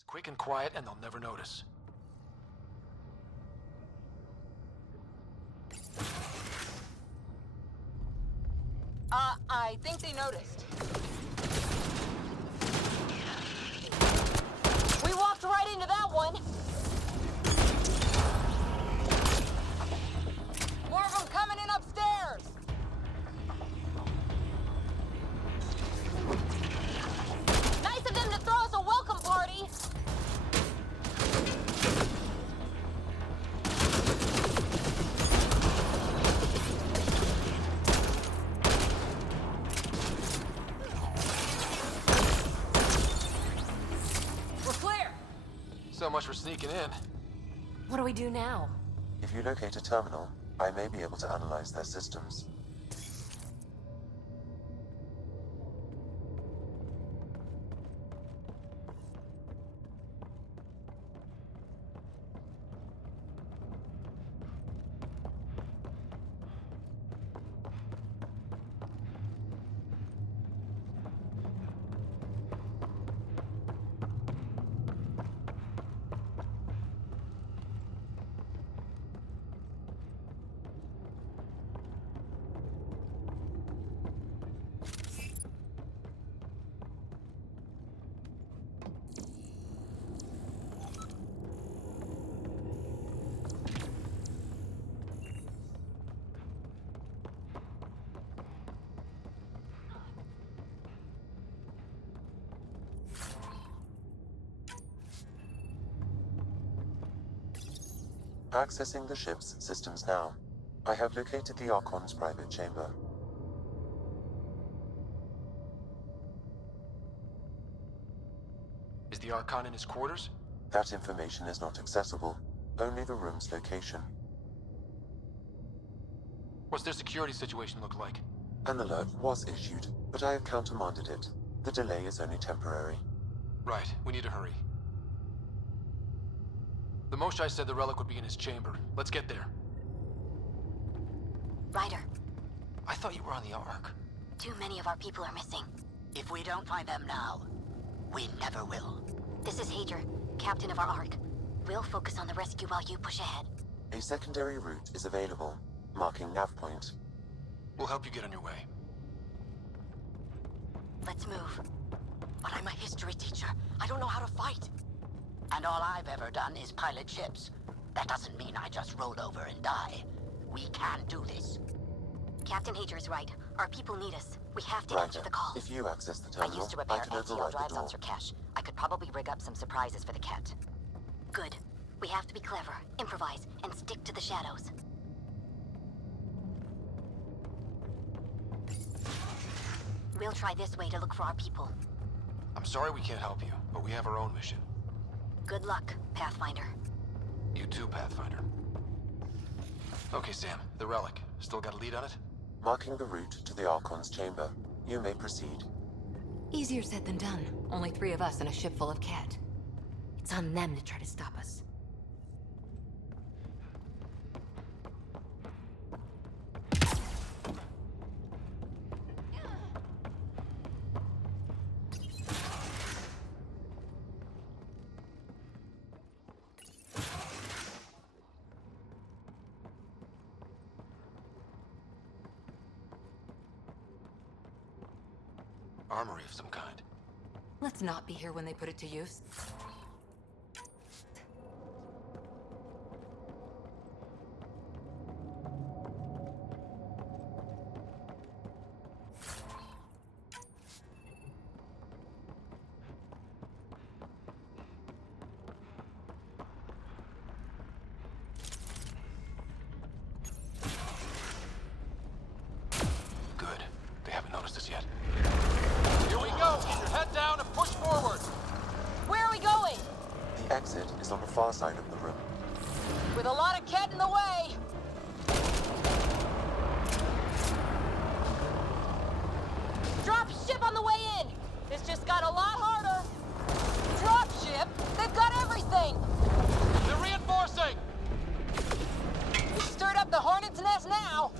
It's quick and quiet, and they'll never notice. I think they noticed. We walked right into that one. More of them coming in upstairs. Nice of them to throw us a welcome party. So much for sneaking in. What do we do now? If you locate a terminal, I may be able to analyze their systems. Accessing the ship's systems now. I have located the Archon's private chamber. Is the Archon in his quarters? That information is not accessible, only the room's location. What's their security situation look like? An alert was issued, but I have countermanded it. The delay is only temporary. Right, we need to hurry. The Moshai said the relic would be in his chamber. Let's get there. Ryder, I thought you were on the Ark. too many of our people are missing. If we don't find them now, we never will. This is Hager, captain of our Ark. We'll focus on the rescue while you push ahead. A secondary route is available, marking nav point. We'll help you get on your way. Let's move. But I'm a history teacher. I don't know how to fight. And all I've ever done is pilot ships. That doesn't mean I just roll over and die. We can do this. Captain Hager is right. Our people need us. We have to Ryder, answer the call. if you access the I terminal, used to repair can NCO override the drives on door. Sir Cash. I could probably rig up some surprises for the cat. Good. We have to be clever, improvise, and stick to the shadows. We'll try this way to look for our people. I'm sorry we can't help you, but we have our own mission. Good luck, Pathfinder. You too, Pathfinder. Okay, Sam, the relic. Still got a lead on it? Marking the route to the Archon's chamber. You may proceed. Easier said than done. Only 3 of us and a ship full of cat. It's on them to try to stop us. Armory of some kind. Let's not be here when they put it to use. Good. They haven't noticed us yet. Here we go! Keep your head down and push forward! Where are we going? The exit is on the far side of the room. With a lot of cat in the way. Drop ship on the way in. This just got a lot harder. Drop ship? They've got everything. They're reinforcing! We stirred up the hornet's nest now.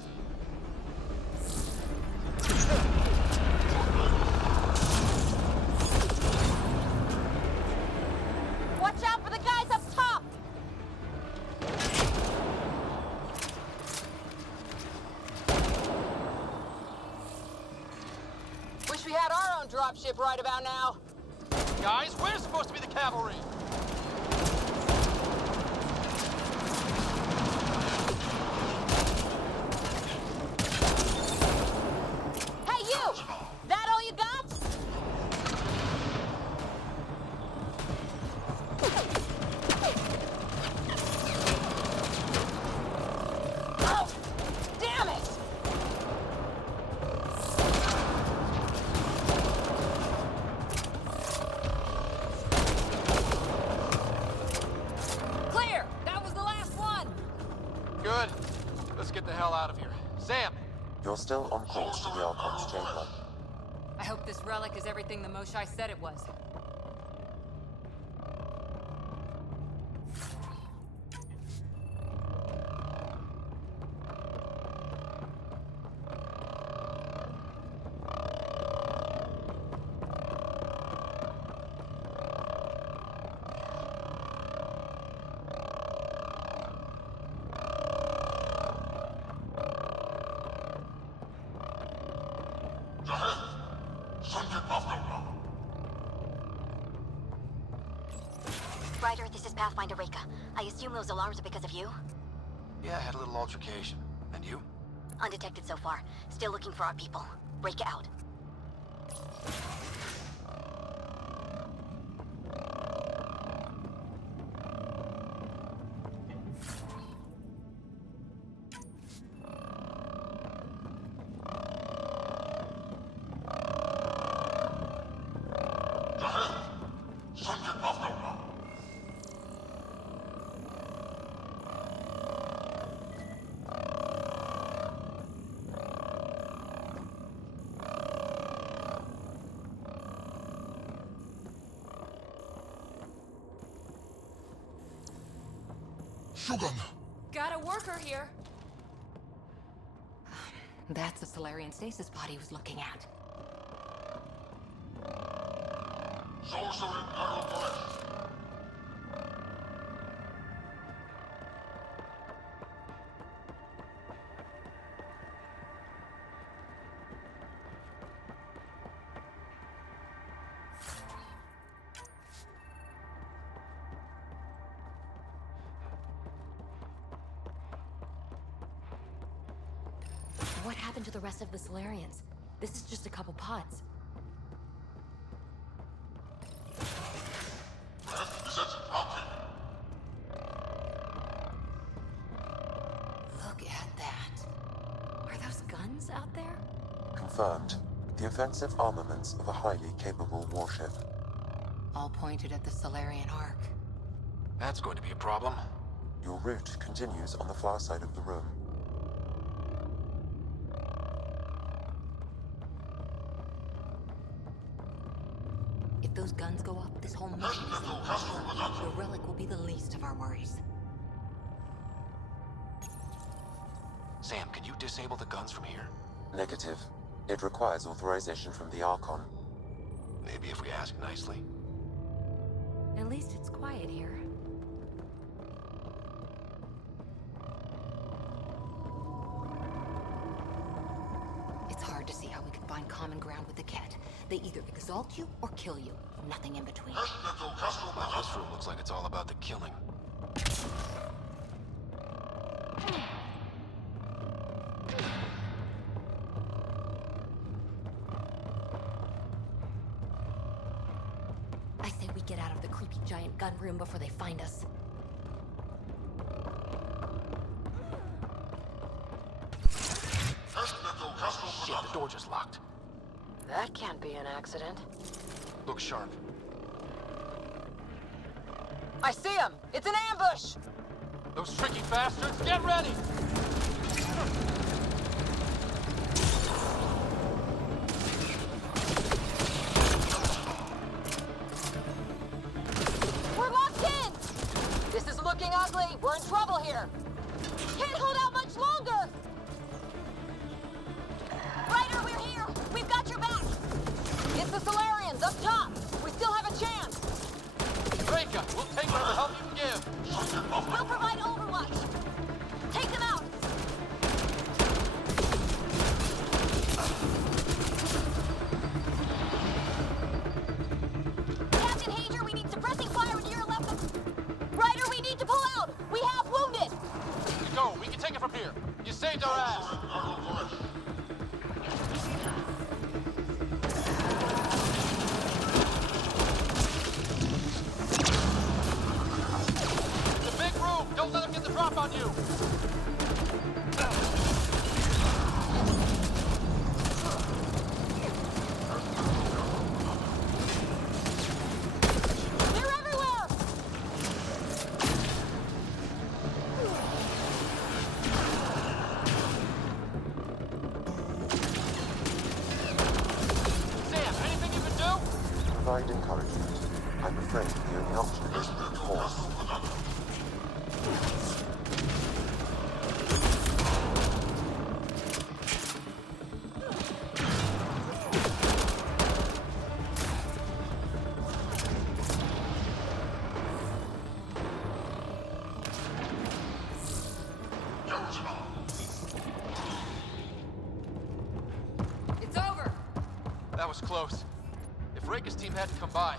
dropship right about now. Guys, we're supposed to be the cavalry! Hey, you! That all you got? Oh, damn it! Clear! That was the last one! Good. Let's get the hell out of here. Sam! You're still on course to the Archon's chamber. I hope this relic is everything the Moshai said it was. Ryder, this is Pathfinder Reka. I assume those alarms are because of you? Yeah, I had a little altercation. And you? Undetected so far. Still looking for our people. Reka out. Got a worker here. That's the Solarian stasis pod he was looking at. What happened to the rest of the Solarians? This is just a couple pods. Look at that. Are those guns out there? Confirmed. The offensive armaments of a highly capable warship. All pointed at the Solarian Ark. That's going to be a problem. Your route continues on the far side of the room. If those guns go off, this whole mission is over. The relic will be the least of our worries. Sam, can you disable the guns from here? Negative. It requires authorization from the Archon. Maybe if we ask nicely. At least it's quiet here. It's hard to see how we can find common ground with the Ket. They either exalt you or kill you. Nothing in between. Wow, this room looks like it's all about the killing. I say we get out of the creepy giant gun room before they find us. Shit, the door just locked. That can't be an accident. Look sharp. I see him! It's an ambush! Those tricky bastards, get ready! We're locked in! This is looking ugly. We're in trouble here. Can't hold out much longer! Ryder, we're here! We've got your back! It's the Solarians, up top! We still have a chance! Reka, we'll take whatever help you can give! We'll provide overwatch! Take them out! provide encouragement. I'm afraid the only option is brute force. It's over! That was close. If Reika's team hadn't come by...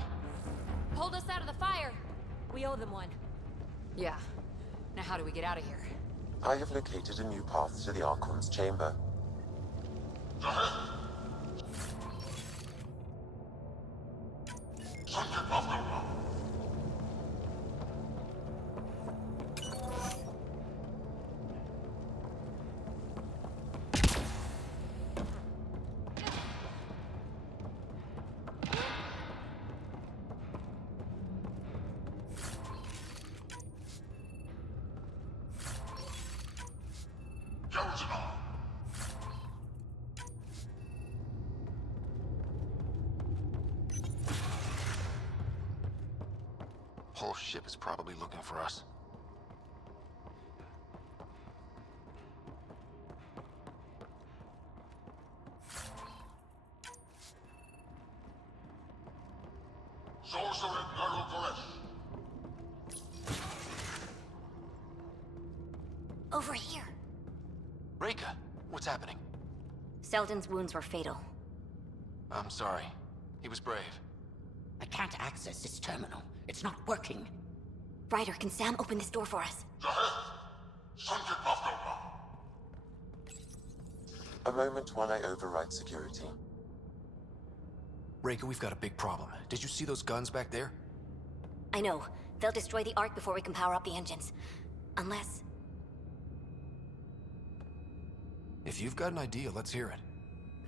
Pulled us out of the fire. We owe them one. Yeah. Now how do we get out of here? I have located a new path to the Archon's chamber. Whole ship is probably looking for us. Over here. Reika, what's happening? Selden's wounds were fatal. I'm sorry. He was brave. I can't access this terminal. It's not working. Ryder, can Sam open this door for us? A moment while I override security. Reika, we've got a big problem. Did you see those guns back there? I know. They'll destroy the Ark before we can power up the engines. Unless... If you've got an idea, let's hear it.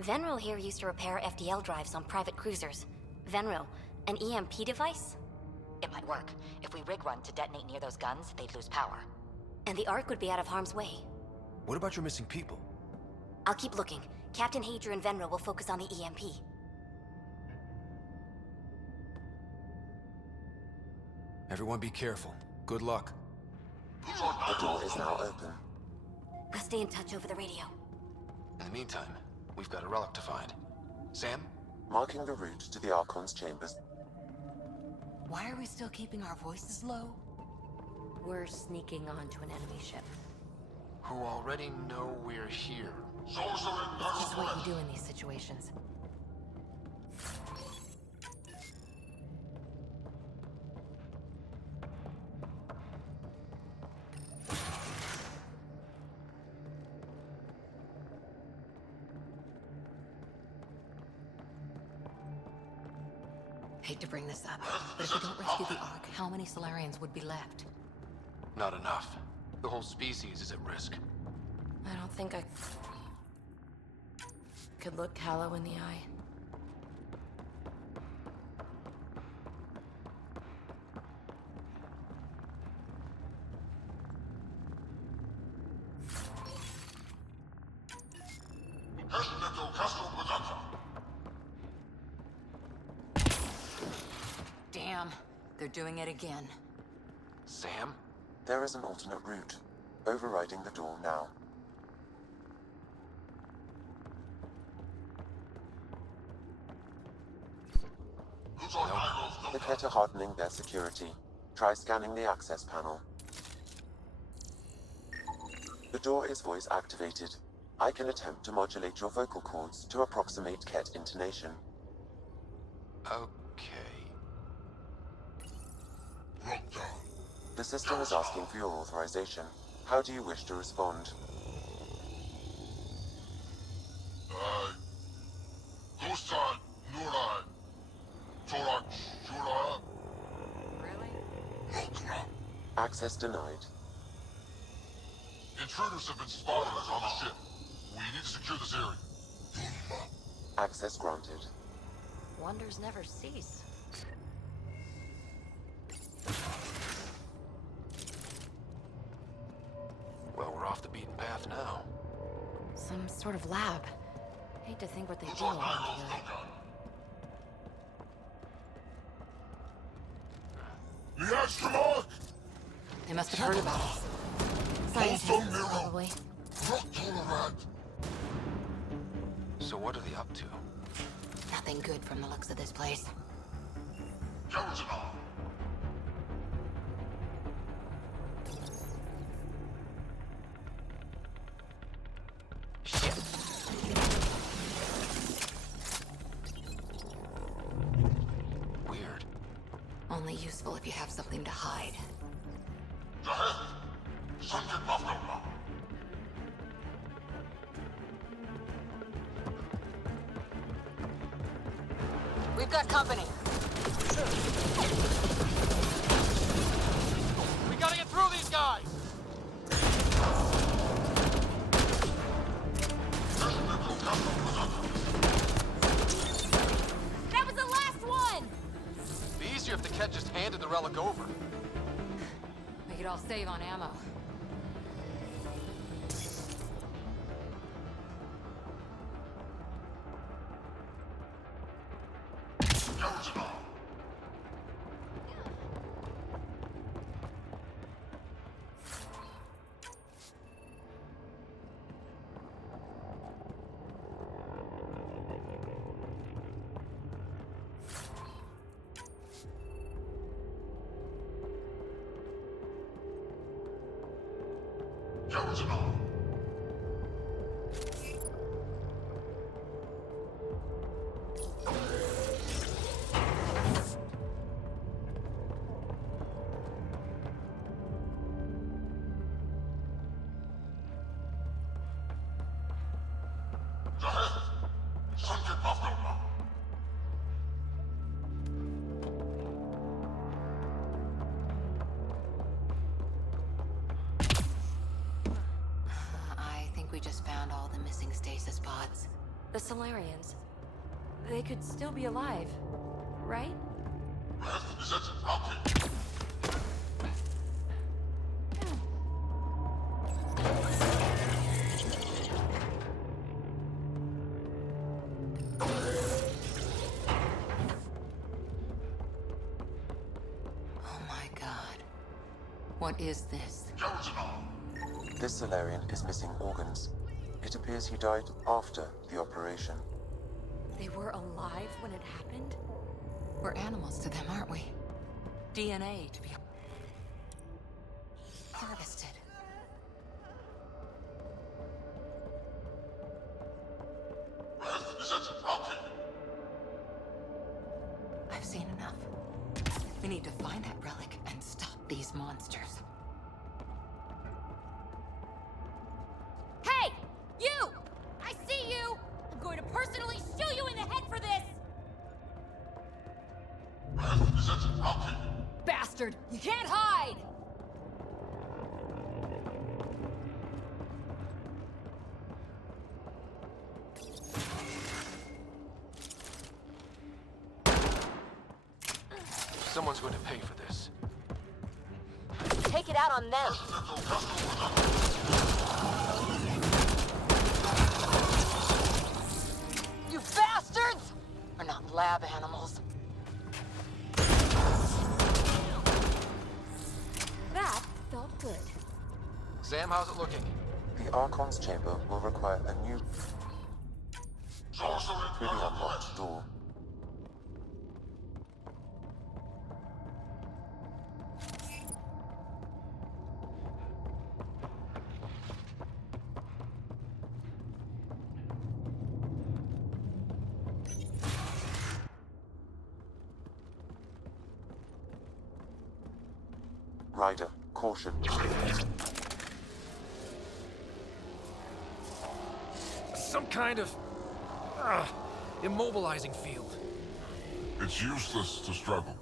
Venro here used to repair FDL drives on private cruisers. Venro, an EMP device? It might work. If we rig one to detonate near those guns, they'd lose power. And the Ark would be out of harm's way. What about your missing people? I'll keep looking. Captain Hadrian and Venro will focus on the EMP. Everyone be careful. Good luck. The door is now open. We'll stay in touch over the radio. In the meantime, we've got a relic to find. Sam? Marking the route to the Archon's chambers. Why are we still keeping our voices low? We're sneaking onto an enemy ship. Who already know we're here. It's just what you do in these situations. Hate to bring this up, but if we don't rescue the Ark, how many Solarians would be left? Not enough. The whole species is at risk. I don't think I could look Callow in the eye. Damn, they're doing it again. Sam? There is an alternate route. Overriding the door now. The Ket are hardening their security. Try scanning the access panel. The door is voice activated. I can attempt to modulate your vocal cords to approximate Ket intonation. Okay. The system is asking for your authorization. How do you wish to respond? Really? Access denied. Intruders have been spotted on the ship. We need to secure this area. Access granted. Wonders never cease. Well, we're off the beaten path now. Some sort of lab. Hate to think what they do in here. The astronaut! They must have heard about us. Also Scientists, Nero. probably. Not Tolerant. So what are they up to? Nothing good from the looks of this place. Original. Shit. Weird. Only useful if you have something to hide. Ahead. Sunken Buffalo. We've got company. We gotta get through these guys! That was the last one! Be easier if the Ket just handed the relic over. We could all save on ammo. Original. Original. Ahead. Sunken Buffalo. I think we just found all the missing stasis pods. The Solarians. They could still be alive, right? Is it okay? Oh my god. What is this? Original. This Solarian is missing organs. It appears he died after the operation. They were alive when it happened? We're animals to them, aren't we? DNA to be harvested. Is it okay? I've seen enough. We need to find that relic and stop these monsters. Hey! You! I see you! I'm going to personally shoot you in the head for this! Is it okay? Bastard! You can't hide! Someone's going to pay for this. Take it out on them! You bastards! We're not lab animals. That felt good. Sam, how's it looking? The Archon's chamber will require a new Sorcery. through the unlocked door. Ryder, caution. Some kind of... immobilizing field. It's useless to struggle.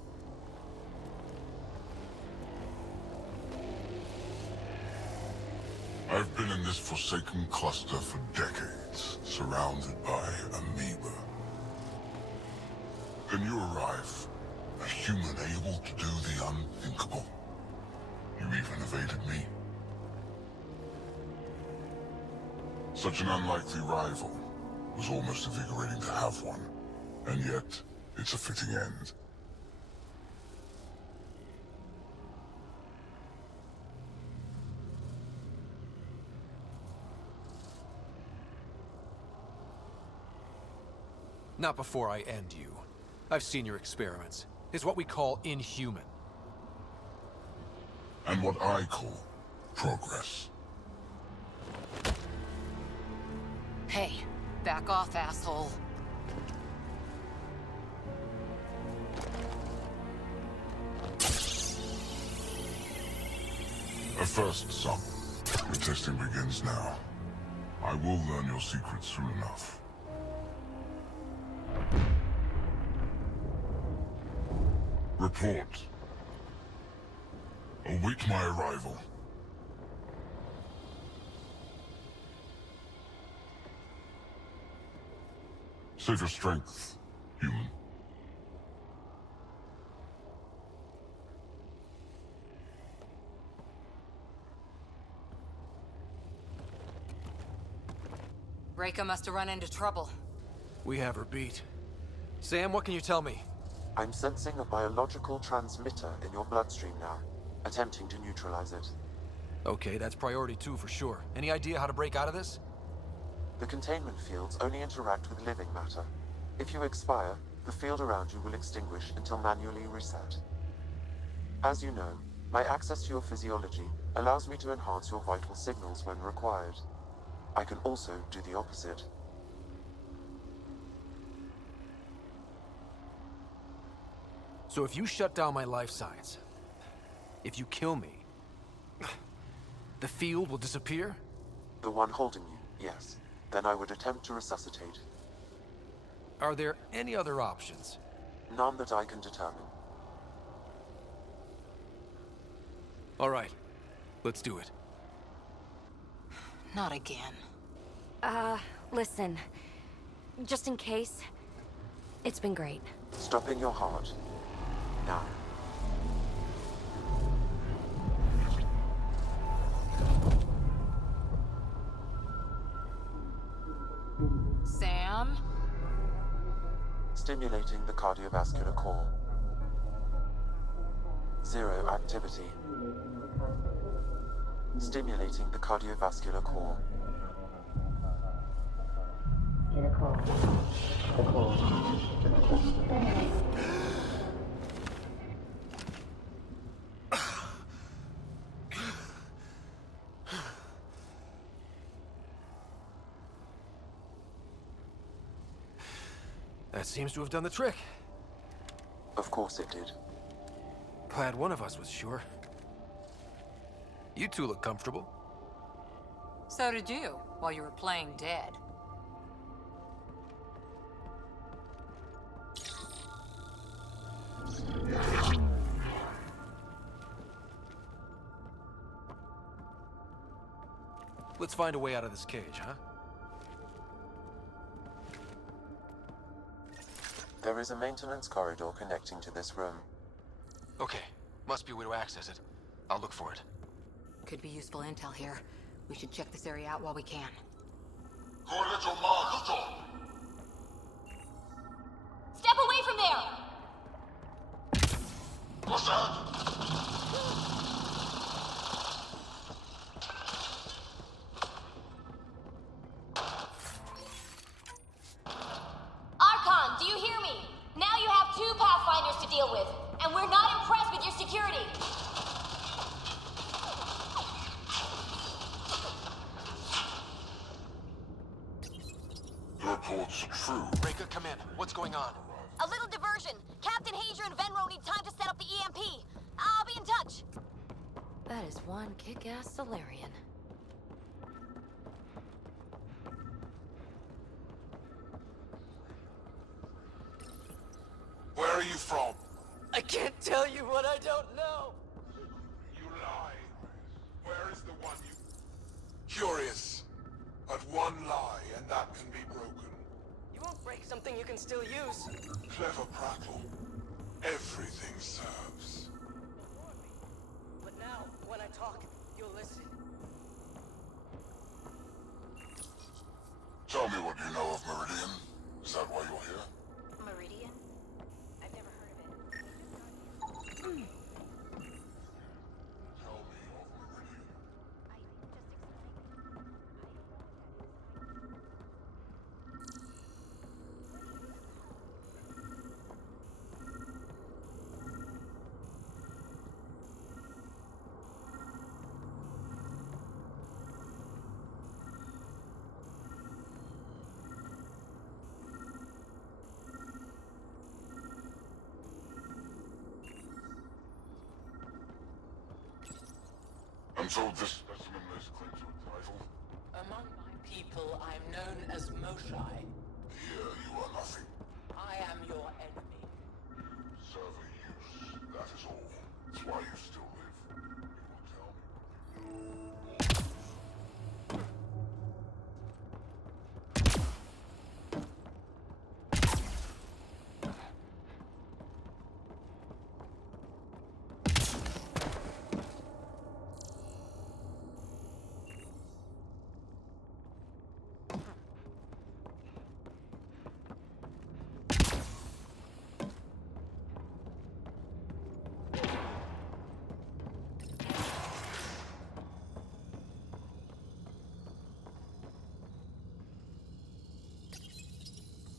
I've been in this forsaken cluster for decades, surrounded by amoeba. Then you arrive, a human able to do the unthinkable. You even evaded me. Such an unlikely rival. Was almost invigorating to have one. And yet, it's a fitting end. Not before I end you. I've seen your experiments. It's what we call inhuman. And what I call progress. Hey, back off, asshole. A first sample. The testing begins now. I will learn your secrets soon enough. Report. Await my arrival. Save your strength, human. Reika must have run into trouble. We have her beat. Sam, what can you tell me? I'm sensing a biological transmitter in your bloodstream now, attempting to neutralize it. Okay, that's priority 2 for sure. Any idea how to break out of this? The containment fields only interact with living matter. If you expire, the field around you will extinguish until manually reset. As you know, my access to your physiology allows me to enhance your vital signals when required. I can also do the opposite. So if you shut down my life signs, if you kill me, the field will disappear? The one holding you, yes. Then I would attempt to resuscitate. Are there any other options? None that I can determine. All right, let's do it. Not again. Listen. Just in case, it's been great. Stopping your heart. Now. Sam? Stimulating the cardiovascular core. 0 activity. Stimulating the cardiovascular core. That seems to have done the trick. Of course it did. Glad one of us was sure. You two look comfortable. So did you, while you were playing dead. Let's find a way out of this cage, huh? There is a maintenance corridor connecting to this room. Okay, must be a way to access it. I'll look for it. Could be useful intel here. We should check this area out while we can. Step away from there! What's that? Archon, do you hear me? Now you have 2 Pathfinders to deal with, and we're not impressed with your security. The reports are true. Reika, come in. What's going on? A little diversion. Captain Hager and Venro need time to set up the EMP. I'll be in touch. That is one kick-ass Solarian. Where are you from? I can't tell you what I don't know. You lie. Where is the one you... Curious. But one lie, and that can be broken. You won't break something you can still use. Clever prattle. Everything serves. But now, when I talk, you'll listen. Tell me what you know of Meridian. Is that why you're here? Meridian? I've never heard of it. Tell me of Meridian. I'm told this specimen lays claim to a title. Among my people, I'm known as Moshai. Here you are nothing. I am your enemy. Serve a use, that is all. It's why you still live. You will tell me.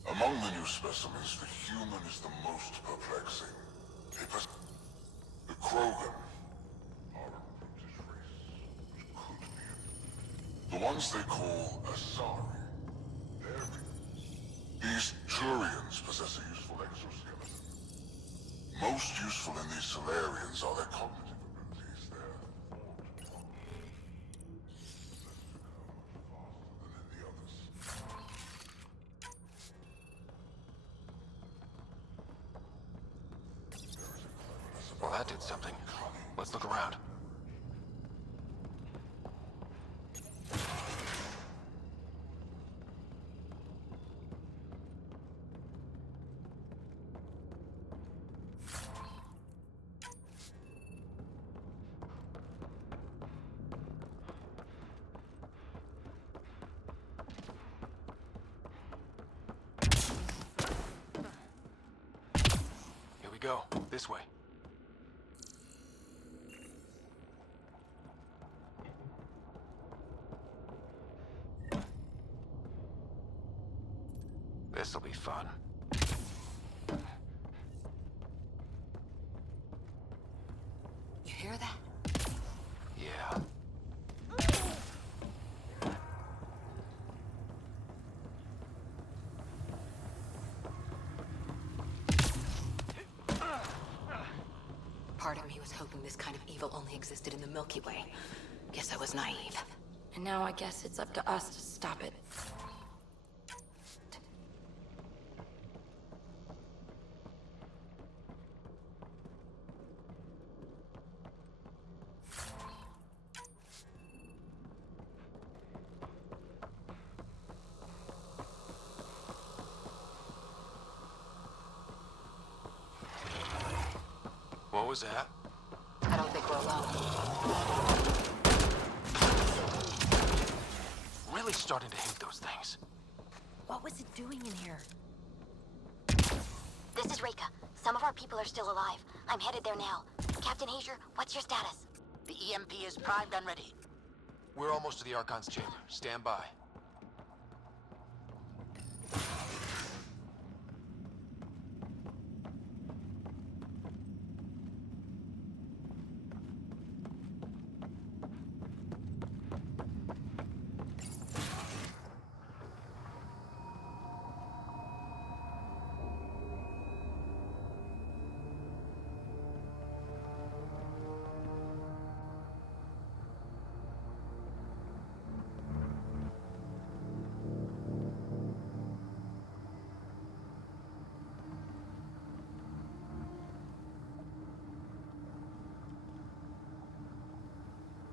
Among the new specimens, the human is the most perplexing. The Krogan are a brutish race, which could be the ones they call Asari. These Turians possess a useful exoskeleton. Most useful in these Solarians are their cognitive abilities. They're faster than in the others. Well, that did something. Let's look around. Here we go. This way. This'll be fun. You hear that? Yeah. Part of me was hoping this kind of evil only existed in the Milky Way. Guess I was naive. And now I guess it's up to us to stop it. What was that? I don't think we're alone. Really starting to hate those things. What was it doing in here? This is Reika. Some of our people are still alive. I'm headed there now. Captain Hazer, what's your status? The EMP is primed and ready. We're almost to the Archon's chamber. Stand by.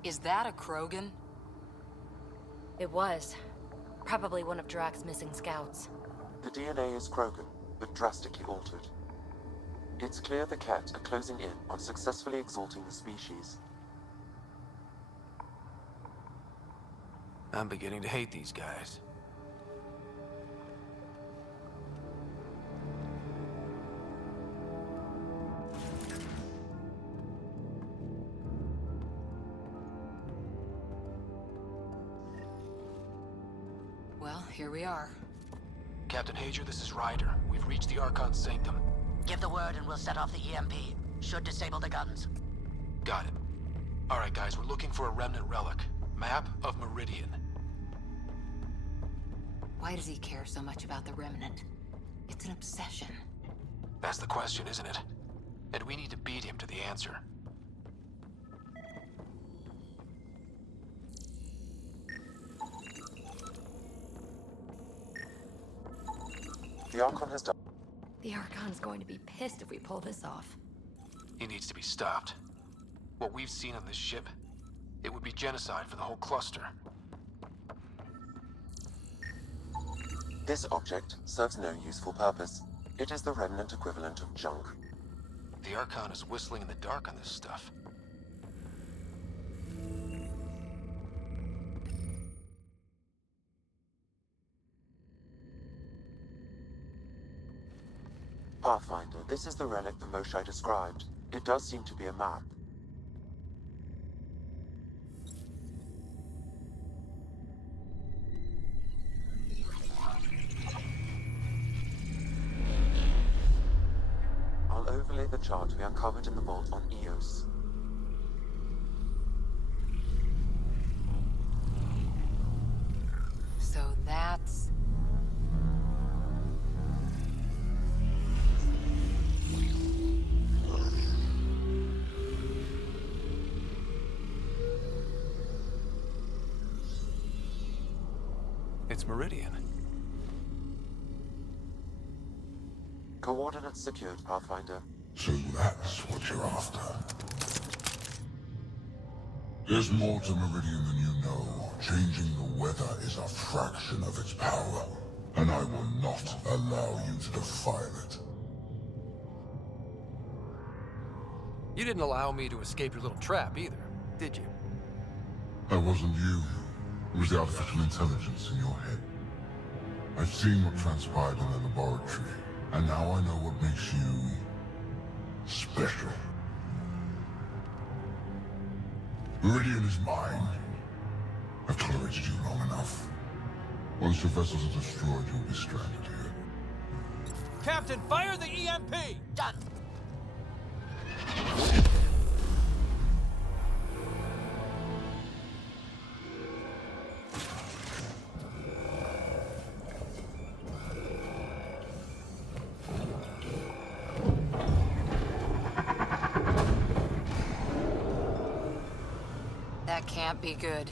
Is that a Krogan? It was. Probably one of Drax's missing scouts. The DNA is Krogan, but drastically altered. It's clear the Ket are closing in on successfully exalting the species. I'm beginning to hate these guys. Well, here we are. Captain Hager, this is Ryder. We've reached the Archon's sanctum. Give the word and we'll set off the EMP. Should disable the guns. Got it. All right, guys, we're looking for a remnant relic. Map of Meridian. Why does he care so much about the Remnant? It's an obsession. That's the question, isn't it? And we need to beat him to the answer. The Archon has done. The Archon's going to be pissed if we pull this off. He needs to be stopped. What we've seen on this ship, it would be genocide for the whole cluster. This object serves no useful purpose. It is the remnant equivalent of junk. The Archon is whistling in the dark on this stuff. Pathfinder, this is the relic the Moshai described. It does seem to be a map. I'll overlay the chart we uncovered in the vault on Eos. So that's... It's Meridian. Coordinates secured, Pathfinder. So that's what you're after. There's more to Meridian than you know. Changing the weather is a fraction of its power, and I will not allow you to defile it. You didn't allow me to escape your little trap either, did you? That wasn't you. It was the artificial intelligence in your head. I've seen what transpired in the laboratory, and now I know what makes you... special. Meridian is mine. I've tolerated you long enough. Once your vessels are destroyed, you'll be stranded here. Captain, fire the EMP! Done. That can't be good.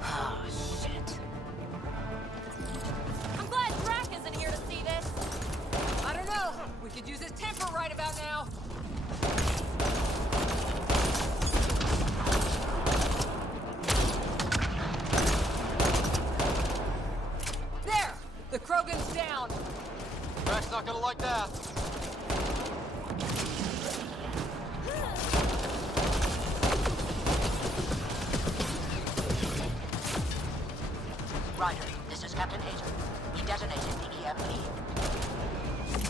Oh, shit. I'm glad Drac isn't here to see this. I don't know. We could use his temper right about now. There! The Krogan's down. Drac's not gonna like that. Ryder, this is Captain Hager. He detonated the EMP.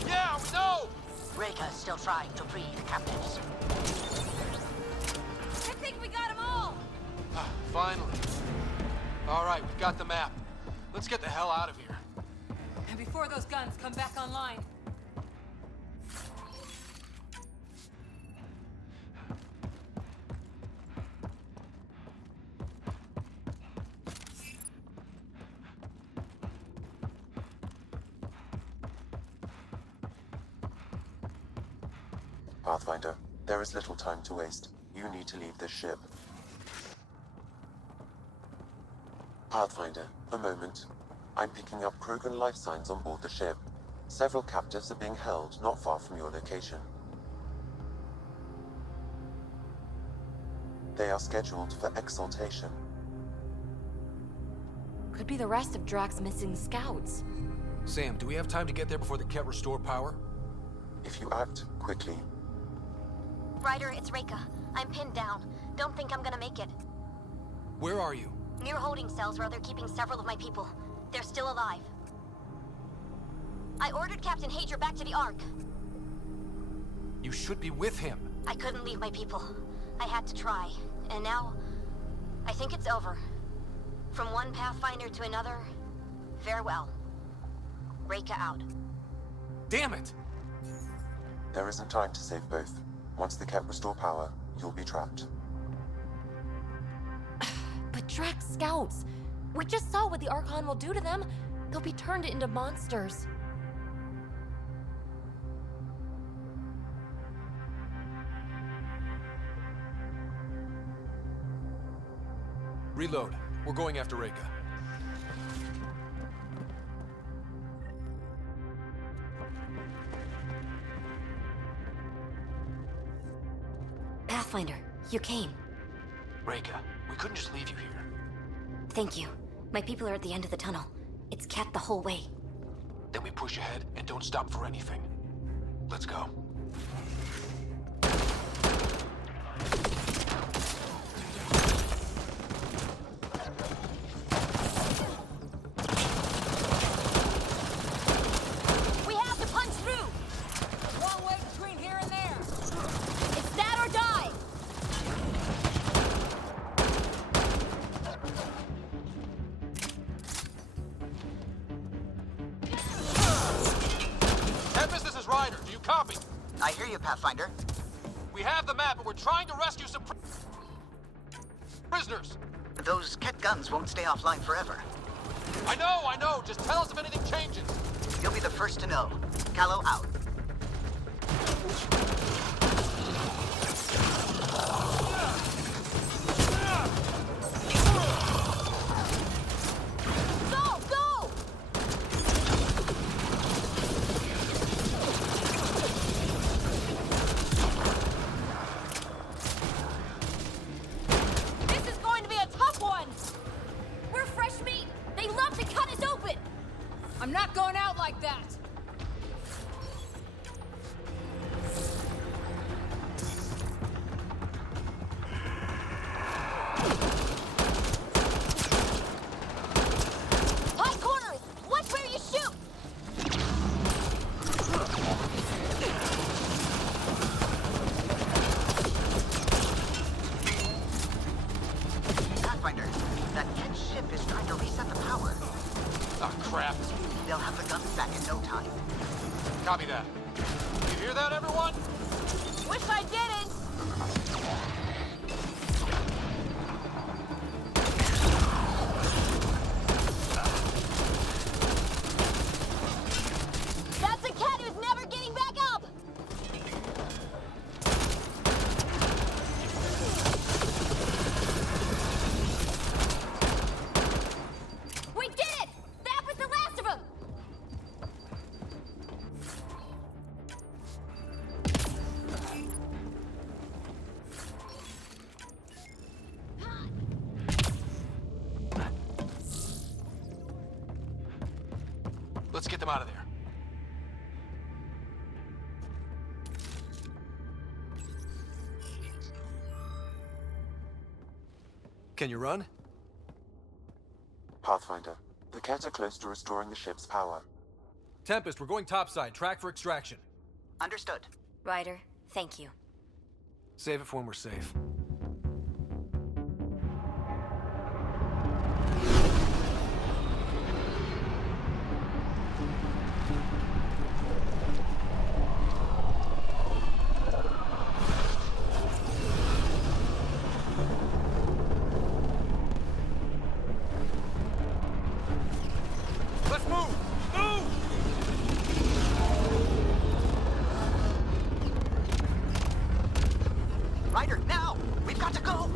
Yeah, we know! Reka's still trying to free the captives. I think we got them all. Finally. All right, we've got the map. Let's get the hell out of here. And before those guns come back online. Pathfinder, there is little time to waste. You need to leave this ship. Pathfinder, a moment. I'm picking up Krogan life signs on board the ship. Several captives are being held not far from your location. They are scheduled for exaltation. Could be the rest of Drac's missing scouts. Sam, do we have time to get there before the Ket restore power? If you act quickly, Ryder, it's Reka. I'm pinned down. Don't think I'm gonna make it. Where are you? Near holding cells where they're keeping several of my people. They're still alive. I ordered Captain Hager back to the Ark. You should be with him. I couldn't leave my people. I had to try. And now, I think it's over. From one Pathfinder to another, farewell. Reka out. Damn it! there isn't time to save both. Once the Ket restore power, you'll be trapped. But Drax scouts, We just saw what the Archon will do to them. They'll be turned into monsters. Reload. We're going after Reika. Pathfinder, you came. Reika, we couldn't just leave you here. Thank you. My people are at the end of the tunnel. It's Cat the whole way. Then we push ahead and don't stop for anything. Let's go. We have to punch through! One way between here and there. It's that or die! Tempest, this is Ryder. Do you copy? I hear you, Pathfinder. We have the map, and we're trying to rescue some prisoners. Those Ket guns won't stay offline forever. I know. Just tell us if anything changes. You'll be the first to know. Callow out. Go! Go! This is going to be a tough one! We're fresh meat! They love to cut us open! I'm not going out like that. High corners! Watch where you shoot! Pathfinder, that Ket ship is trying to reset the power. Ah, crap. They'll have the guns back in no time. Copy that. You hear that, everyone? Wish I didn't! That's a cat who's never getting back up! We did it! That was the last of them! Let's get them out of there. Can you run? Pathfinder, the Ket are close to restoring the ship's power. Tempest, we're going topside. Track for extraction. Understood. Ryder, thank you. Save it for when we're safe. Let's move! Move! Ryder, now! We've got to go!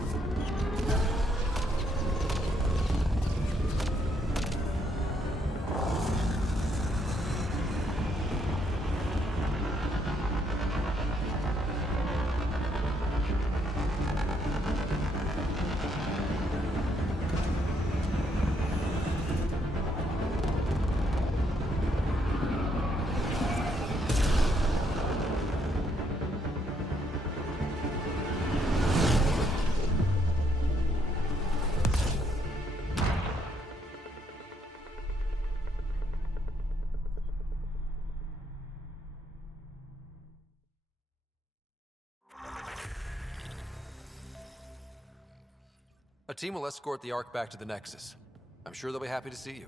A team will escort the Ark back to the Nexus. I'm sure they'll be happy to see you.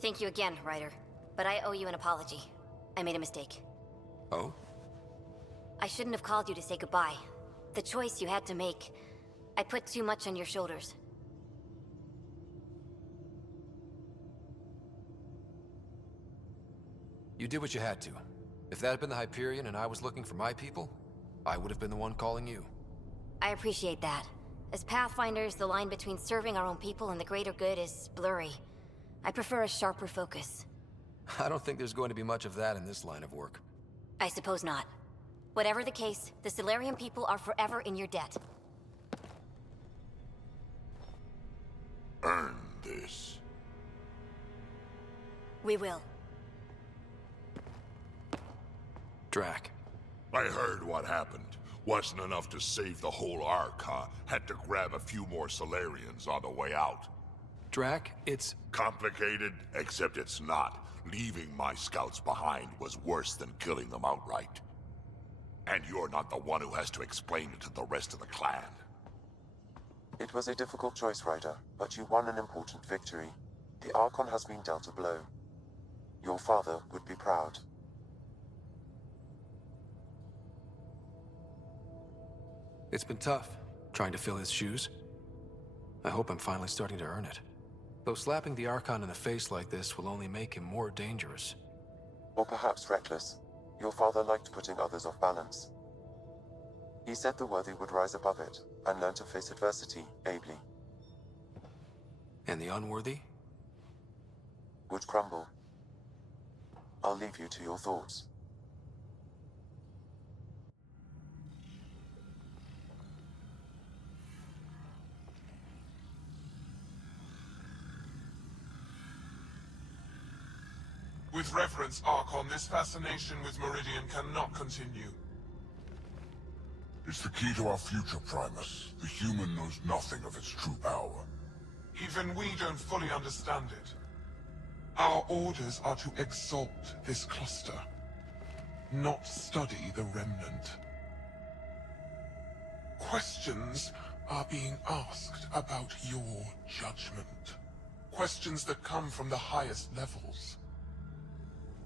Thank you again, Ryder. But I owe you an apology. I made a mistake. Oh? I shouldn't have called you to say goodbye. The choice you had to make. I put too much on your shoulders. You did what you had to. If that had been the Hyperion and I was looking for my people, I would have been the one calling you. I appreciate that. As Pathfinders, the line between serving our own people and the greater good is blurry. I prefer a sharper focus. I don't think there's going to be much of that in this line of work. I suppose not. Whatever the case, the Solarian people are forever in your debt. Earn this. We will. Drac. I heard what happened. Wasn't enough to save the whole Arca. Had to grab a few more Solarians on the way out. Drac, it's... Complicated, except it's not. Leaving my scouts behind was worse than killing them outright. And you're not the one who has to explain it to the rest of the clan. It was a difficult choice, Ryder, but you won an important victory. The Archon has been dealt a blow. Your father would be proud. It's been tough, trying to fill his shoes. I hope I'm finally starting to earn it. Though slapping the Archon in the face like this will only make him more dangerous. Or perhaps reckless. Your father liked putting others off balance. He said the worthy would rise above it, and learn to face adversity ably. And the unworthy? Would crumble. I'll leave you to your thoughts. With reverence, Archon, this fascination with Meridian cannot continue. It's the key to our future, Primus. The human knows nothing of its true power. Even we don't fully understand it. Our orders are to exalt this cluster, not study the remnant. Questions are being asked about your judgment. Questions that come from the highest levels.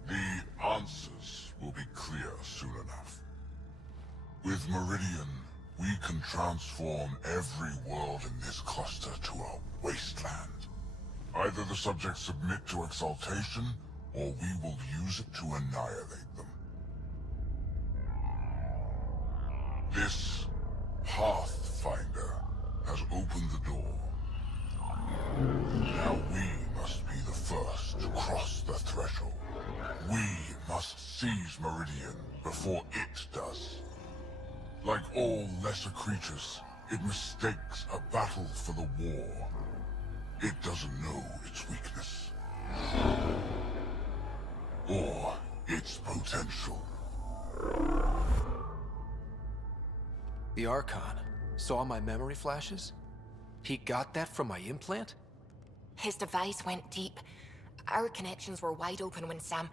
The answers will be clear soon enough. With Meridian, we can transform every world in this cluster to a wasteland. Either the subjects submit to exaltation, or we will use it to annihilate them. This Pathfinder has opened the door. Now we must be the first to cross the threshold. We must seize Meridian before it does. Like all lesser creatures, it mistakes a battle for the war. It doesn't know its weakness. Or its potential. The Archon saw my memory flashes? He got that from my implant? His device went deep. Our connections were wide open when Sam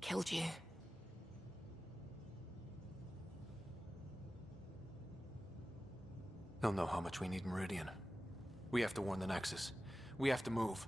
killed you. They'll know how much we need Meridian. We have to warn the Nexus. We have to move.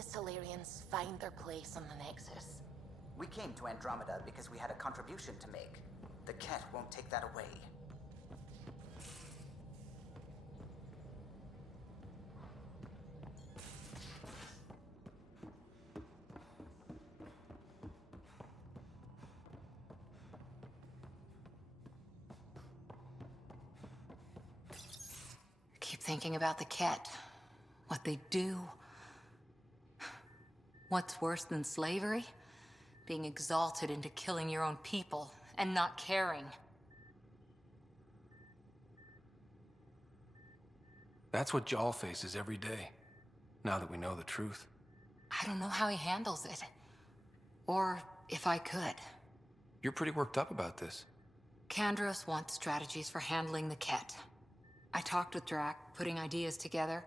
the Solarians find their place on the Nexus? We came to Andromeda because we had a contribution to make. The Ket won't take that away. Keep thinking about the Ket. What they do. What's worse than slavery? Being exalted into killing your own people and not caring. That's what Jaal faces every day, now that we know the truth. I don't know how he handles it. Or if I could. You're pretty worked up about this. Kandros wants strategies for handling the Ket. I talked with Drac, putting ideas together.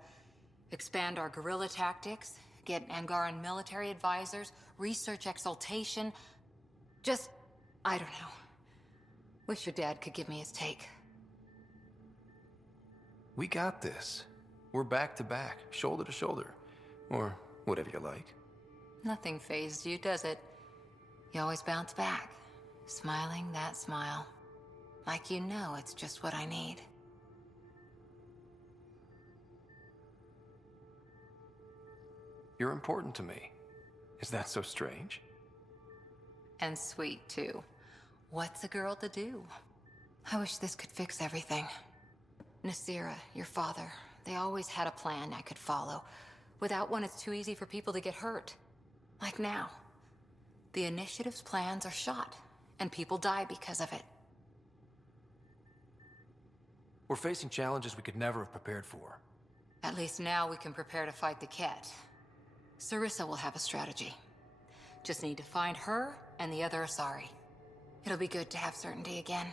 Expand our guerrilla tactics, get Angaran military advisors, research exaltation. Just, I don't know. Wish your dad could give me his take. We got this. We're back to back, shoulder to shoulder. Or whatever you like. Nothing fazed you, does it? You always bounce back, smiling that smile. Like you know it's just what I need. You're important to me. Is that so strange? And sweet, too. What's a girl to do? I wish this could fix everything. Nasira, your father, they always had a plan I could follow. Without one, it's too easy for people to get hurt. Like now. The Initiative's plans are shot, and people die because of it. We're facing challenges we could never have prepared for. At least now we can prepare to fight the Ket. Sarissa will have a strategy. Just need to find her and the other Asari. It'll be good to have certainty again.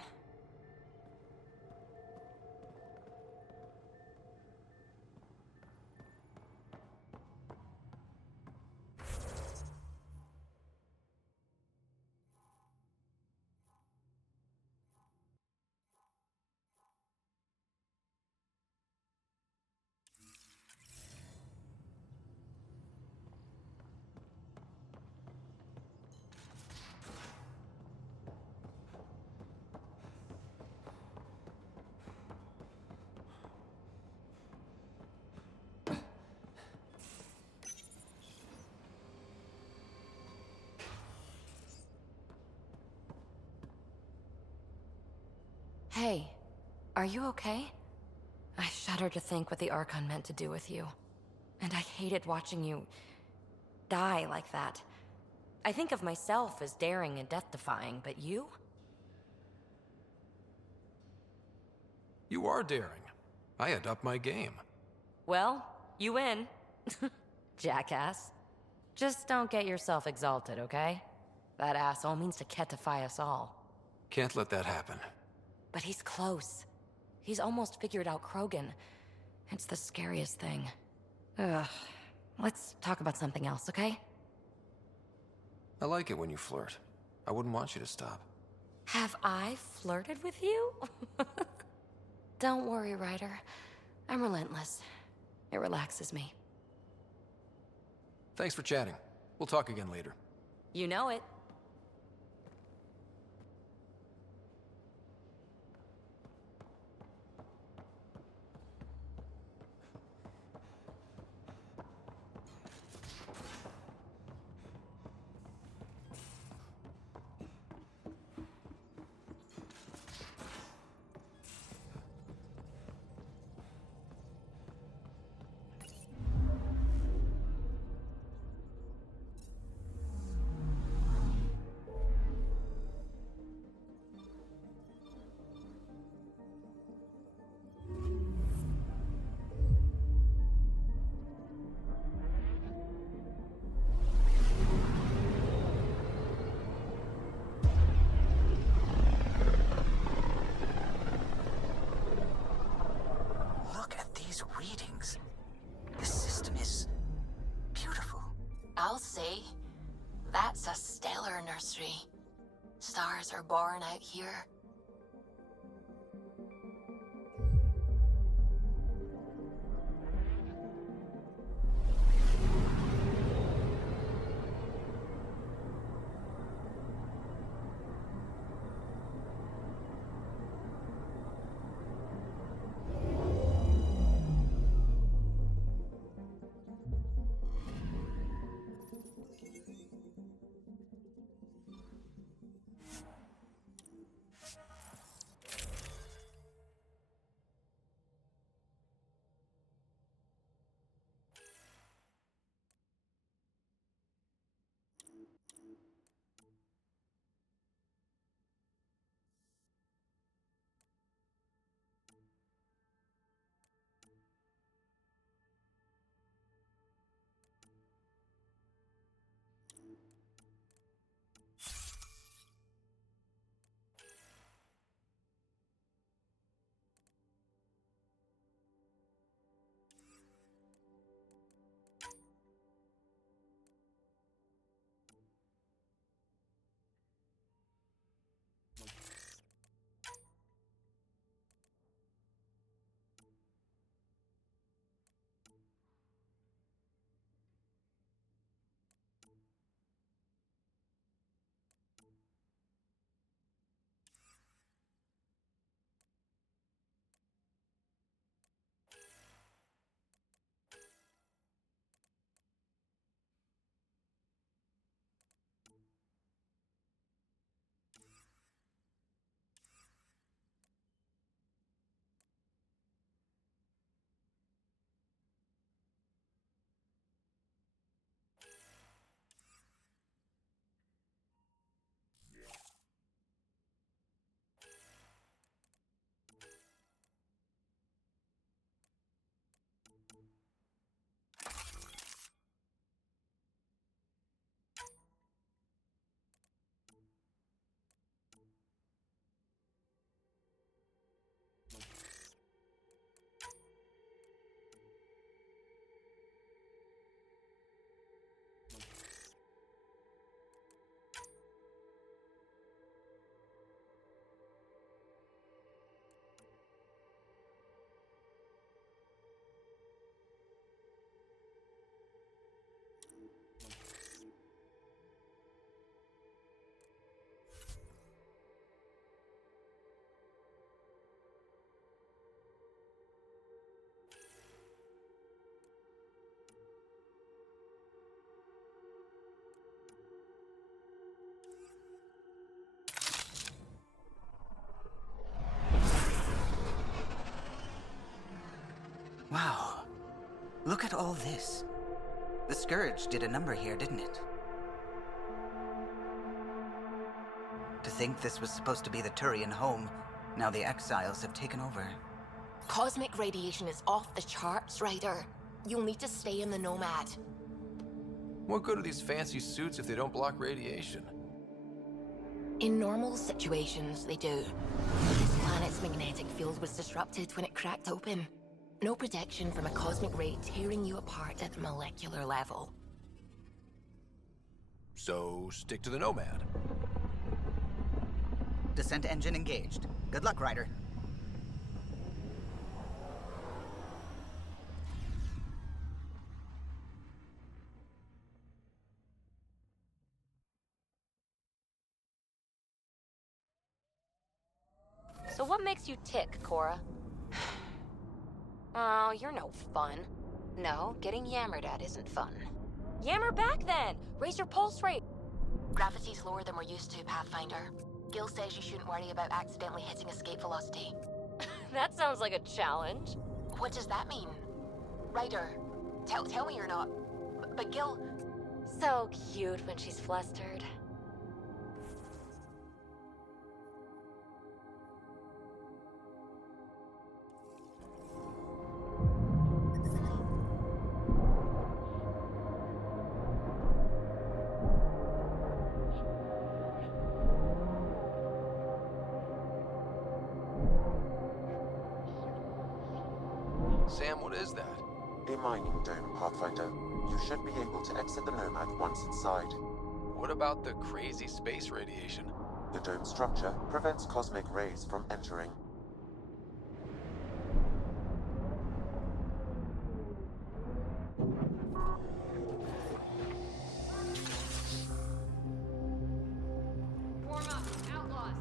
Hey, are you okay? I shudder to think what the Archon meant to do with you. And I hated watching you die like that. I think of myself as daring and death-defying, but you? You are daring. I had upped my game. Well, you win. Jackass. Just don't get yourself exalted, okay? That asshole means to ketify us all. Can't let that happen. But he's close. He's almost figured out Krogan. It's the scariest thing. Ugh. Let's talk about something else, okay? I like it when you flirt. I wouldn't want you to stop. Have I flirted with you? Don't worry, Ryder. I'm relentless. It relaxes me. Thanks for chatting. We'll talk again later. You know it. Readings. This system is beautiful. I'll say, that's a stellar nursery. Stars are born out here. Look at all this. The Scourge did a number here, didn't it? To think this was supposed to be the Turian home, now the Exiles have taken over. Cosmic radiation is off the charts, Ryder. You'll need to stay in the Nomad. What good are these fancy suits if they don't block radiation? In normal situations, they do. This planet's magnetic field was disrupted when it cracked open. No protection from a cosmic ray tearing you apart at the molecular level. So, stick to the Nomad. Descent engine engaged. Good luck, Ryder. So what makes you tick, Cora? Oh, you're no fun. No, getting yammered at isn't fun. Yammer back then! Raise your pulse rate! Gravity's lower than we're used to, Pathfinder. Gil says you shouldn't worry about accidentally hitting escape velocity. That sounds like a challenge. What does that mean? Ryder, tell me you're not... But Gil... So cute when she's flustered. Sam, what is that? A mining dome, Pathfinder. You should be able to exit the Nomad once inside. What about the crazy space radiation? The dome structure prevents cosmic rays from entering. Warm up, outlaws.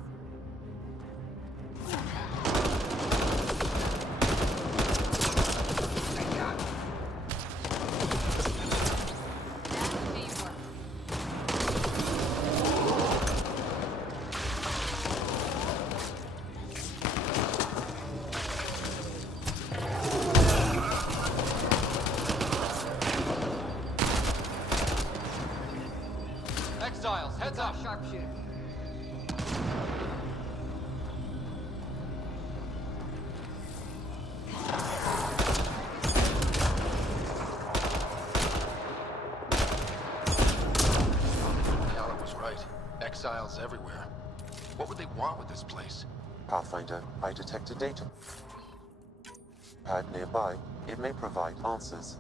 Exiles, heads up! Sharpshooter. Alan was right. Exiles everywhere. What would they want with this place? Pathfinder, I detect a data pad nearby. It may provide answers.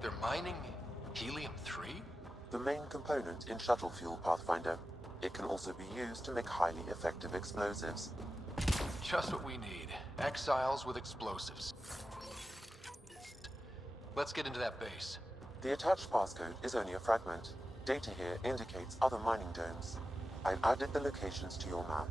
They're mining helium-3? The main component in shuttle fuel, Pathfinder. It can also be used to make highly effective explosives. Just what we need. Exiles with explosives. Let's get into that base. The attached passcode is only a fragment. Data here indicates other mining domes. I've added the locations to your map.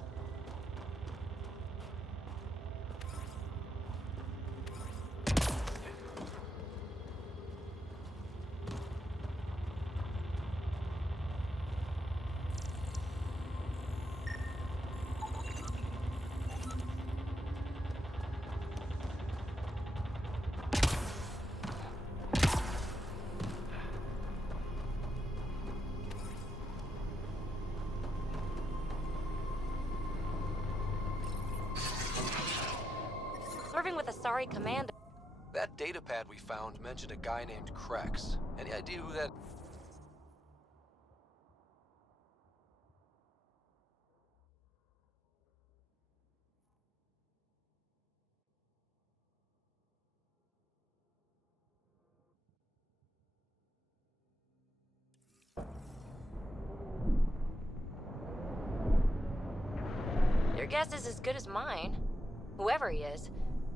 serving with a sorry commando. That datapad we found mentioned a guy named Krex. Any idea who that... Your guess is as good as mine. Whoever he is,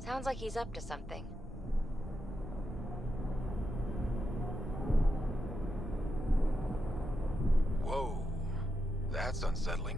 sounds like he's up to something. Whoa. That's unsettling.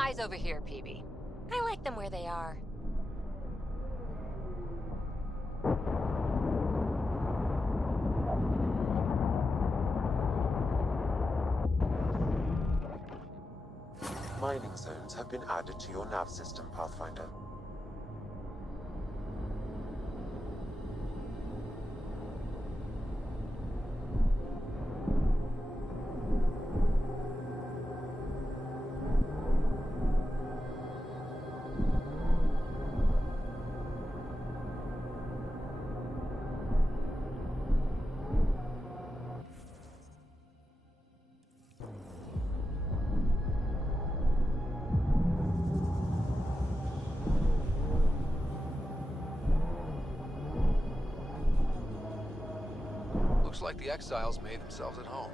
Eyes over here, PB. I like them where they are. Mining zones have been added to your nav system, Pathfinder. Looks like the exiles made themselves at home.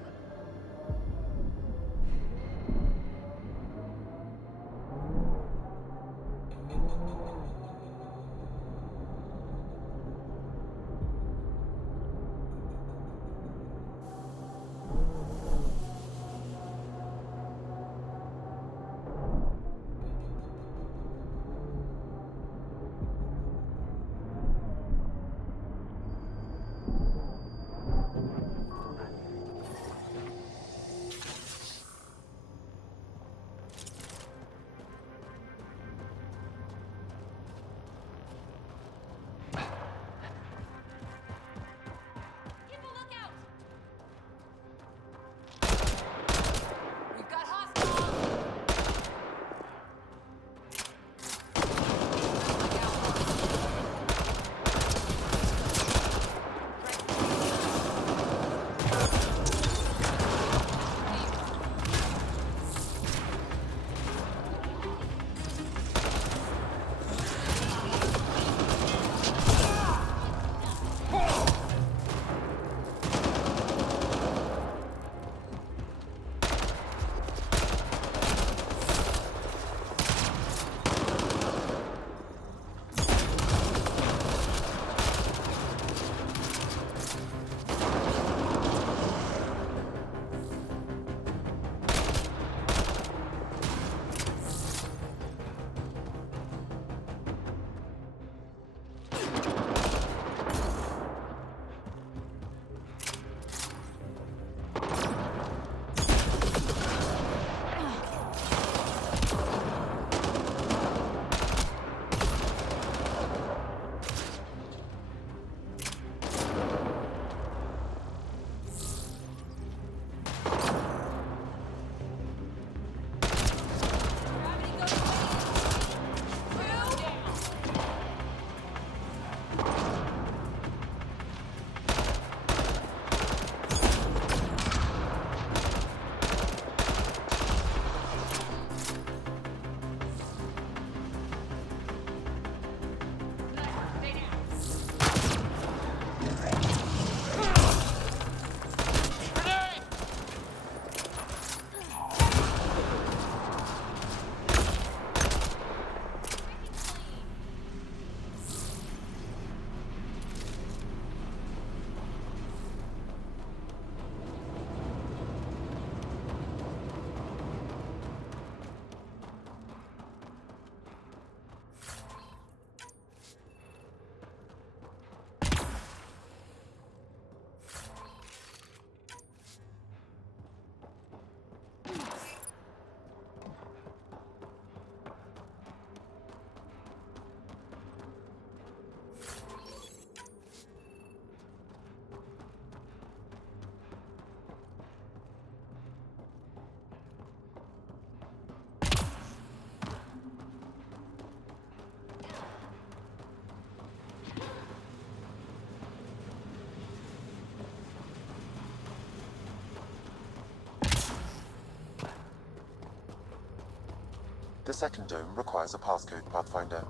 second dome requires a passcode, Pathfinder.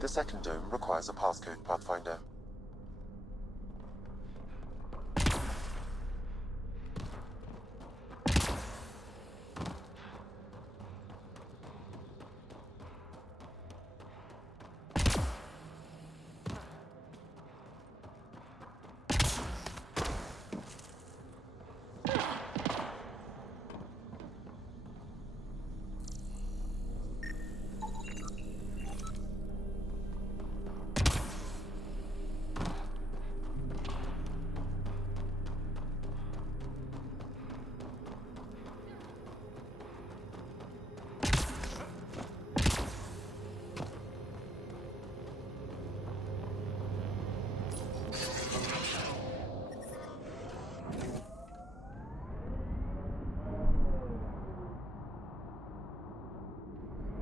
The second dome requires a passcode, Pathfinder.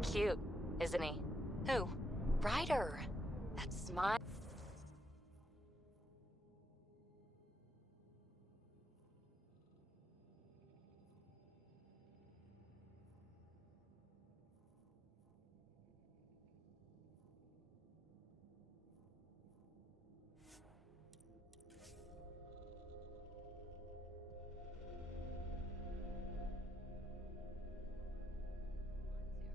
Cute, isn't he? Who? Ryder. That smile.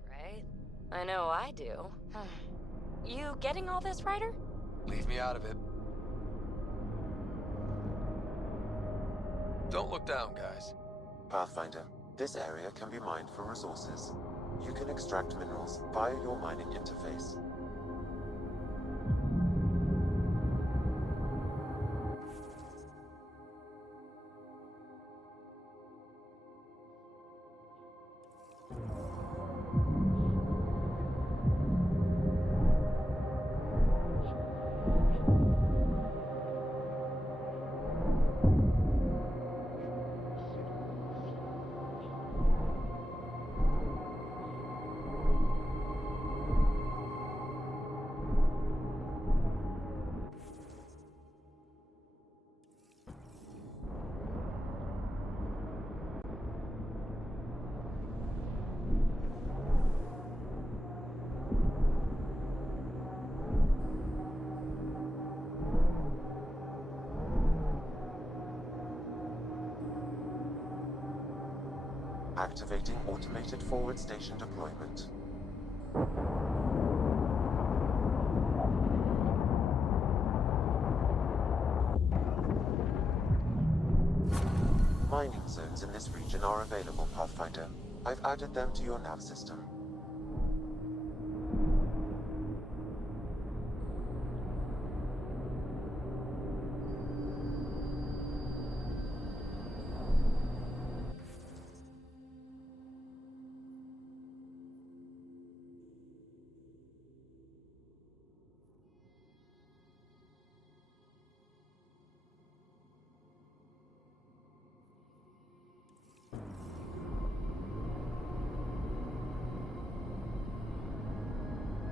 Right? I know I do. You getting all this, Ryder? Leave me out of it. Don't look down, guys. Pathfinder, this area can be mined for resources. You can extract minerals via your mining interface. Activating automated forward station deployment. Mining zones in this region are available, Pathfinder. I've added them to your nav system.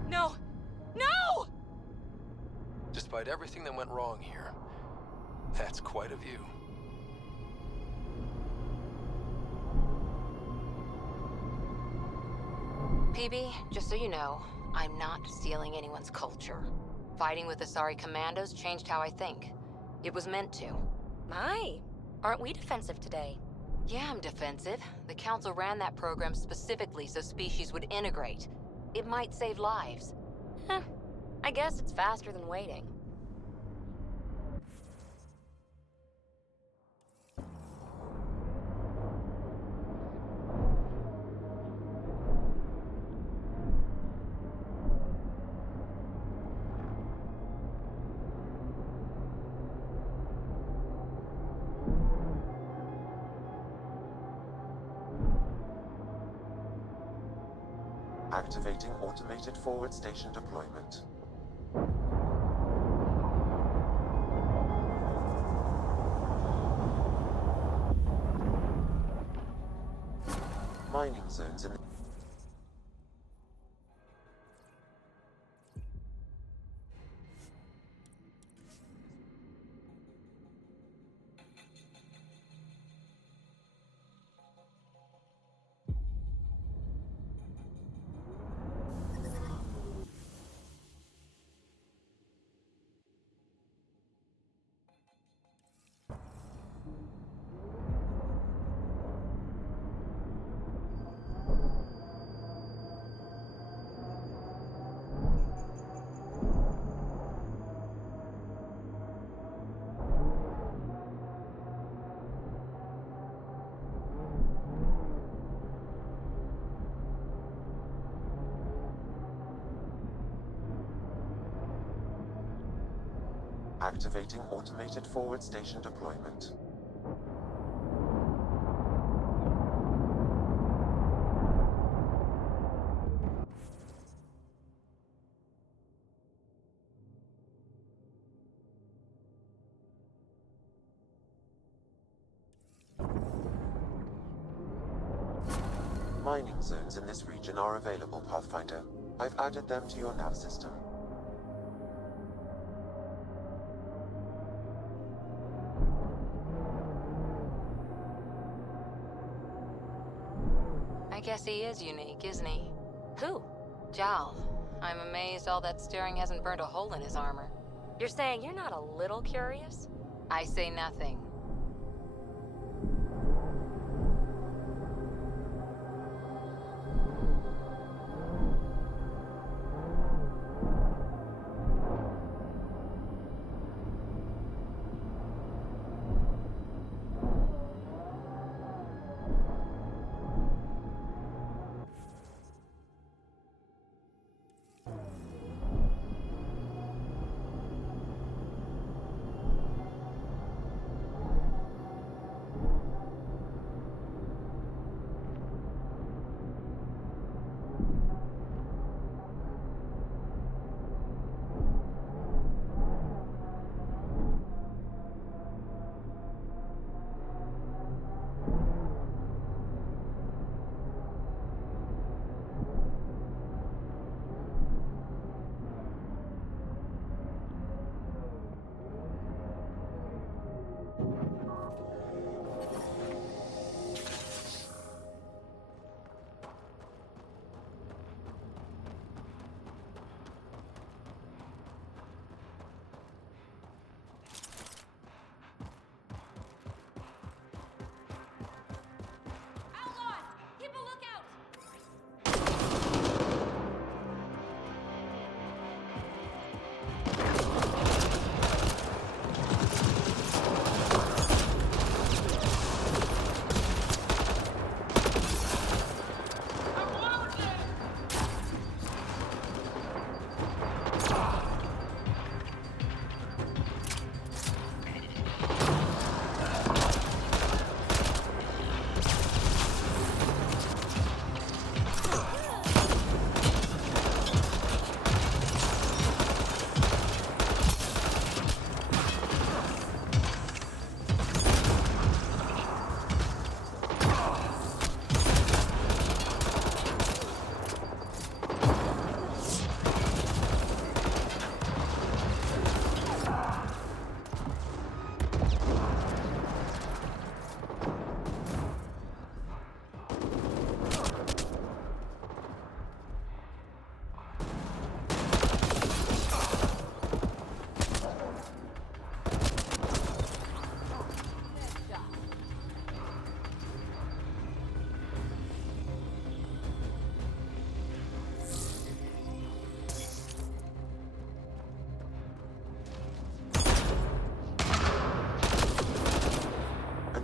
No! No! Despite everything that went wrong here, that's quite a view. PB, just so you know, I'm not stealing anyone's culture. Fighting with the Asari commandos changed how I think. It was meant to. My, aren't we defensive today? Yeah, I'm defensive. The Council ran that program specifically so species would integrate. It might save lives. I guess it's faster than waiting. Activating automated forward station deployment. Mining zones in the activating automated forward station deployment. Mining zones in this region are available, Pathfinder. I've added them to your nav system. I guess he is unique, isn't he? Who? Jal. I'm amazed all that staring hasn't burned a hole in his armor. You're saying you're not a little curious? I say nothing.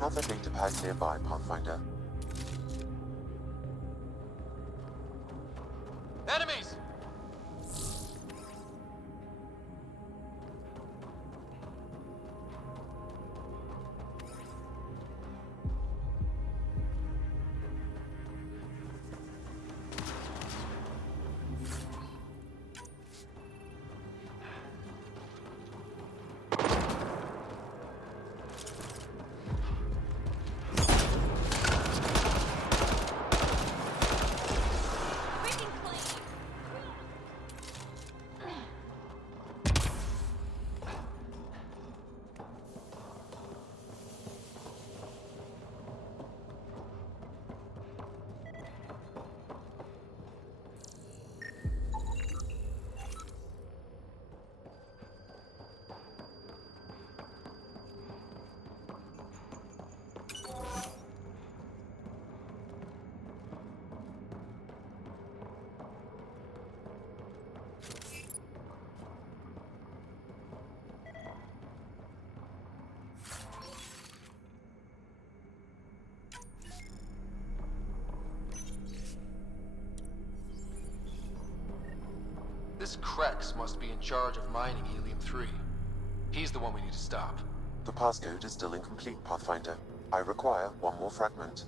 Another data pad nearby, Pathfinder. Enemies! This Krex must be in charge of mining Helium-3. He's the one we need to stop. The passcode is still incomplete, Pathfinder. I require one more fragment.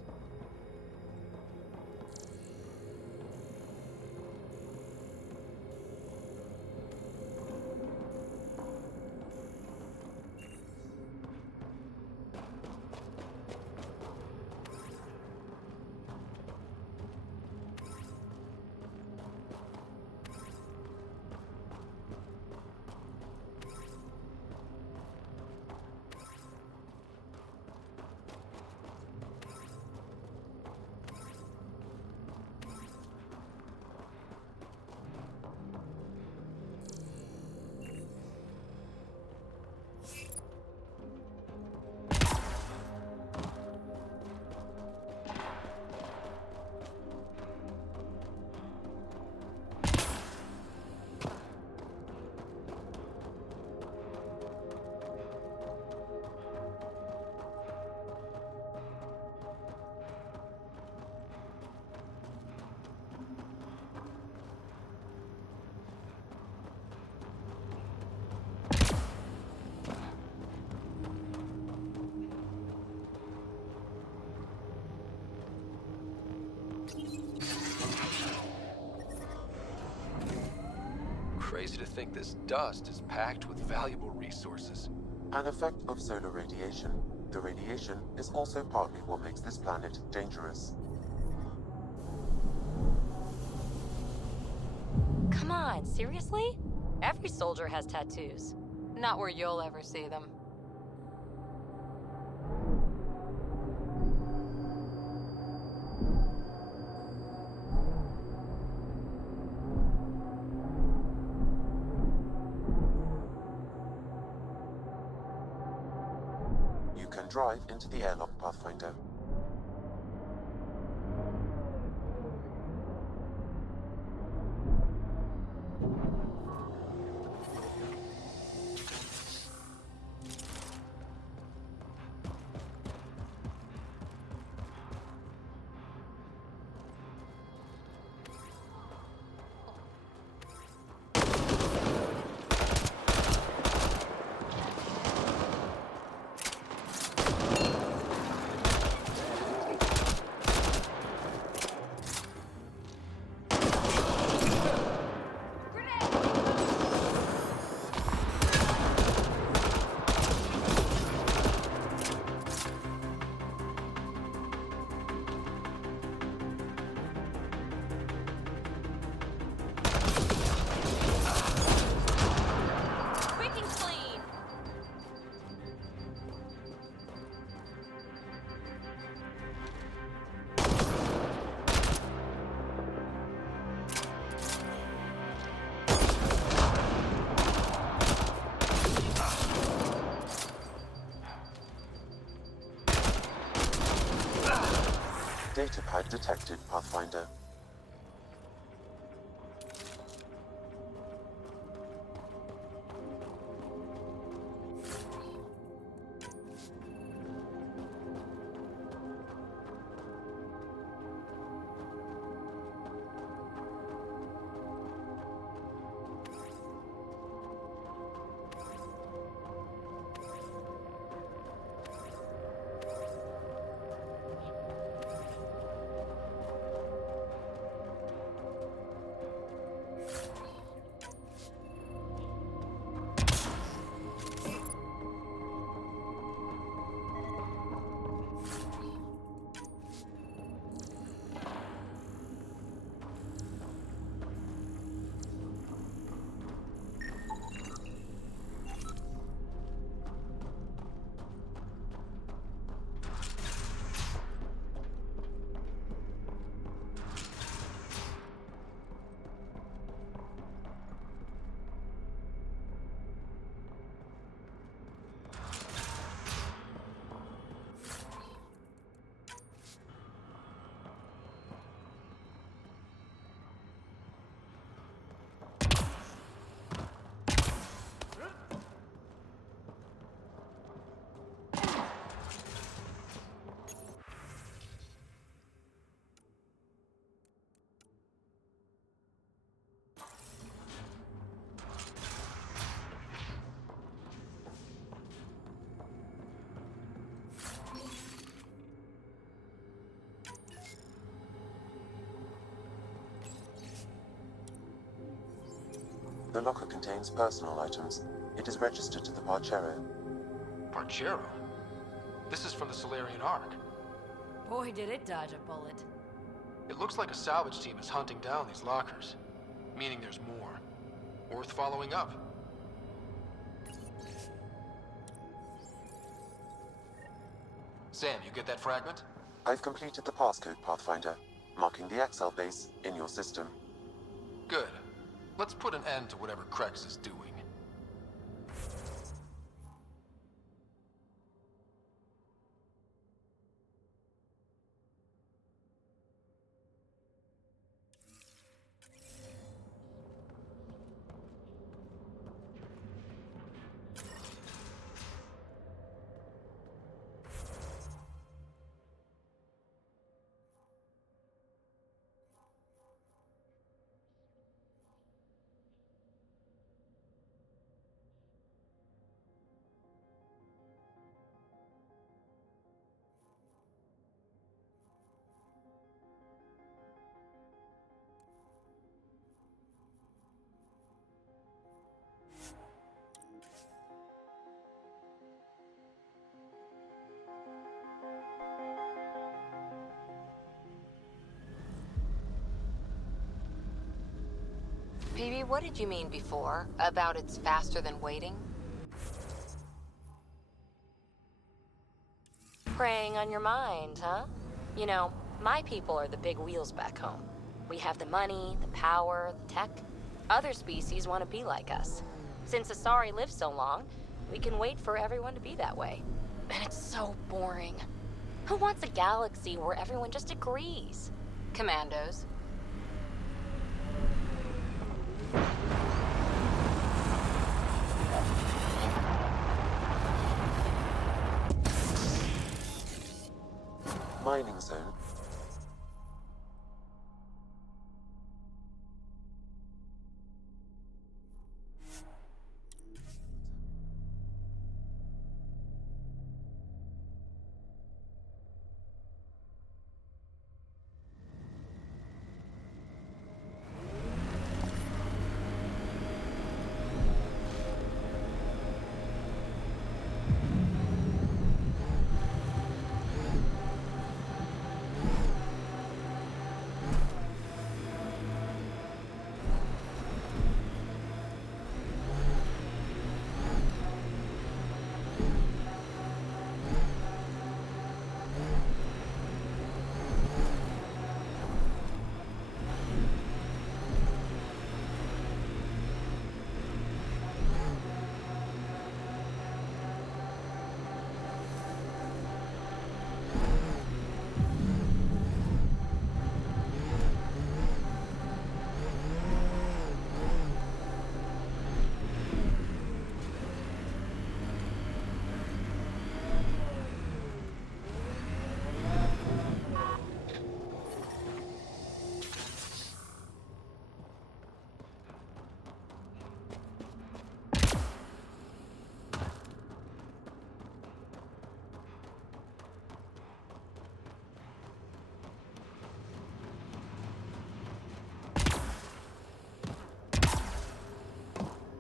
Crazy to think this dust is packed with valuable resources. An effect of solar radiation. The radiation is also partly what makes this planet dangerous. Come on, seriously? Every soldier has tattoos. Not where you'll ever see them. You can drive into the airlock, Pathfinder. Datapad detected, Pathfinder. The locker contains personal items. It is registered to the Parcero. Parcero? This is from the Solarian Ark. Boy, did it dodge a bullet. It looks like a salvage team is hunting down these lockers, meaning there's more. Worth following up. Sam, you get that fragment? I've completed the passcode, Pathfinder, marking the XL base in your system. Good. Let's put an end to whatever Krex is doing. Phoebe, what did you mean before about it's faster than waiting? Preying on your mind, huh? You know, my people are the big wheels back home. We have the money, the power, the tech. Other species want to be like us. Since Asari lives so long, we can wait for everyone to be that way. And it's so boring. Who wants a galaxy where everyone just agrees? Commandos. Mining zone.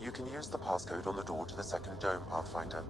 You can use the passcode on the door to the second dome, Pathfinder.